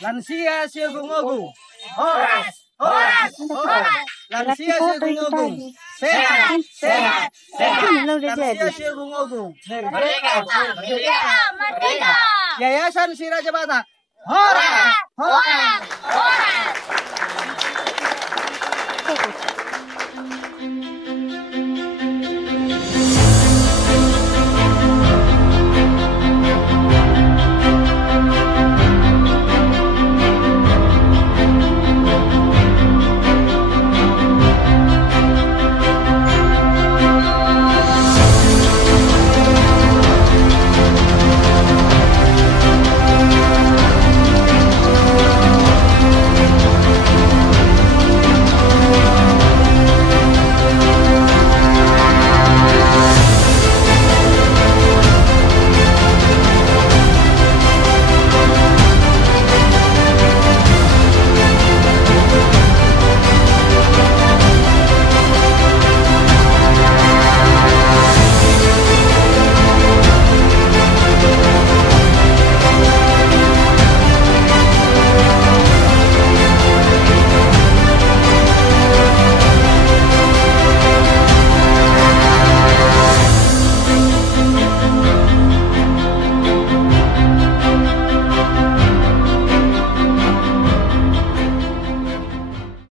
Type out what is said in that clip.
Lansia Siogung Ogung. Horas, horas, horas. Lansia Siogung Ogung. Sehat, sehat, sehat. Lansia Siogung Ogung. Merdeka, merdeka, merdeka. Yayasan Si Raja Batak. Horas, horas, horas.